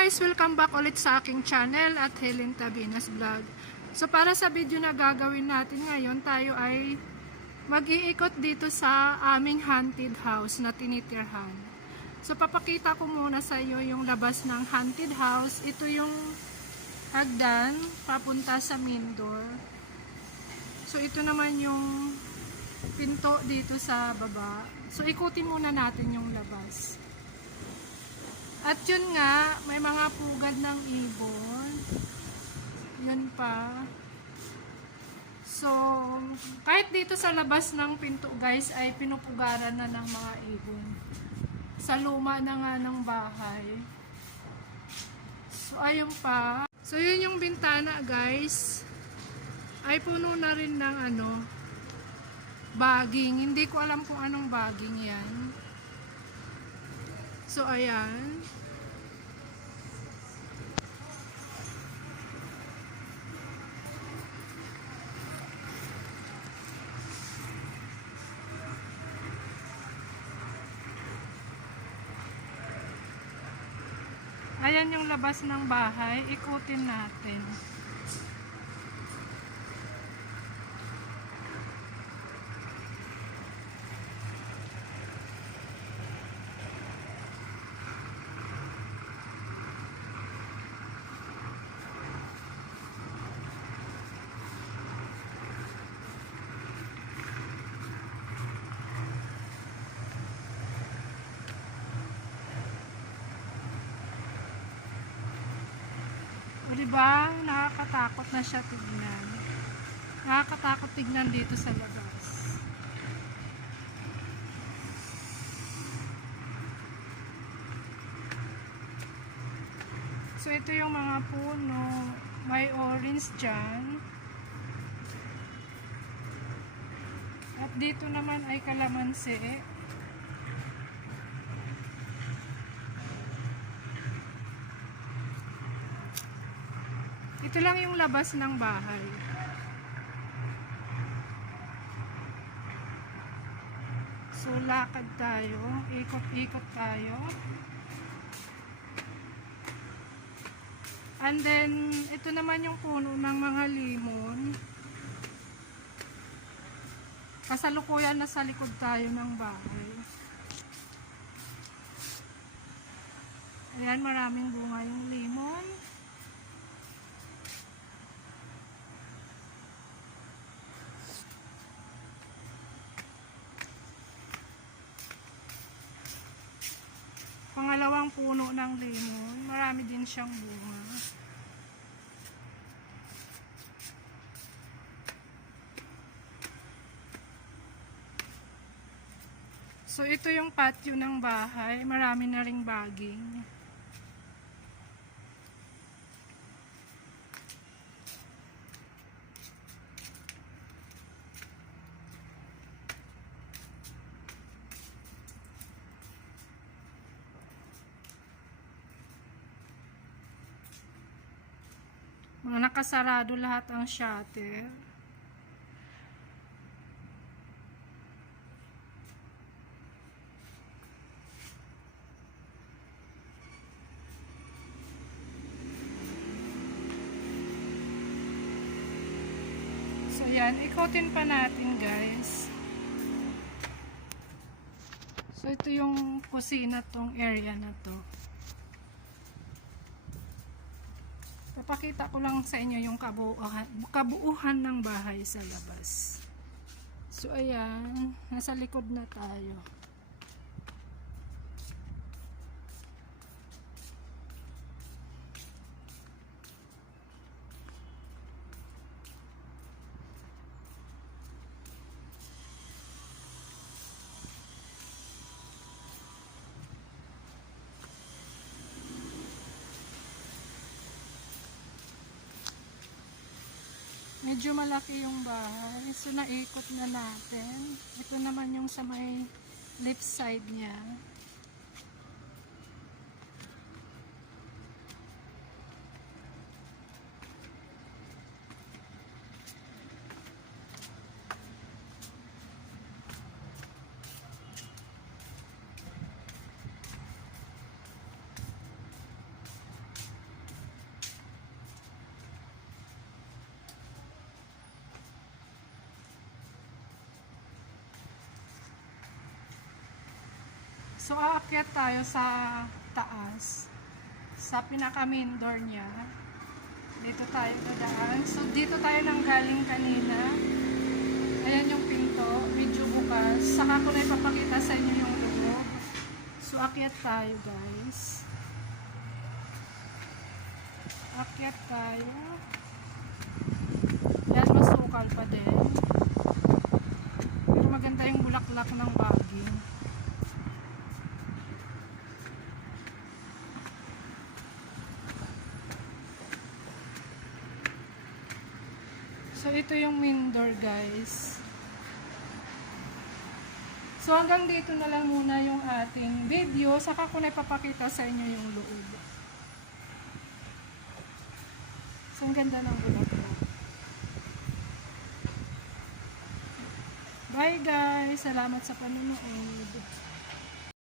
guys! Welcome back ulit sa aking channel at Helen Tabinas Vlog. So para sa video na gagawin natin ngayon, tayo ay mag-iikot dito sa aming haunted house na tinitirhan. So papakita ko muna sa iyo yung labas ng haunted house. Ito yung hagdan papunta sa main door. So ito naman yung pinto dito sa baba. So ikutin muna natin yung labas. At yun nga, may mga pugad ng ibon. Yun pa. So, kahit dito sa labas ng pinto guys, ay pinupugaran na ng mga ibon. Sa luma na nga ng bahay. So, ayun pa. So, yun yung bintana guys. Ay puno na rin ng bagging. Hindi ko alam kung anong bagging yan. So, ayan. Ayan yung labas ng bahay. Ikutin natin. O diba, nakakatakot na siya tignan. Nakakatakot tignan dito sa labas. So ito yung mga puno. May orange dyan. At dito naman ay kalamansi. Ito lang yung labas ng bahay. So, lakad tayo. Ikot-ikot tayo. And then, ito naman yung puno ng mga limon. Kasalukuyan na sa likod tayo ng bahay. Ayan, maraming bunga yung limon. Pangalawang puno ng lemon, marami din siyang bunga. So ito yung patio ng bahay, marami na ring bagging. Mga nakasarado lahat ang shutter. So yan, ikutin pa natin guys. So ito yung kusina, tong area na to. Papakita ko lang sa inyo yung kabuuhan ng bahay sa labas. So ayan, nasa likod na tayo. Medyo malaki yung bahay. So, naikot na natin. Ito naman yung sa may left side niya. So, aakyat tayo sa taas. Sa pinaka main door niya. Dito tayo dadaan. So, dito tayo nang galing kanina. Ayan yung pinto. Medyo bukas. Saka ko na ipapakita sa inyo yung loob. So, akyat tayo guys. Akyat tayo. Yan, masukal pa din. Pero maganda yung bulaklak ng Baguio. So, ito yung main door guys. So, hanggang dito na lang muna yung ating video. Saka ko na ipapakita sa inyo yung loob. So, ang ganda ng bulaklak. Bye guys! Salamat sa panonood.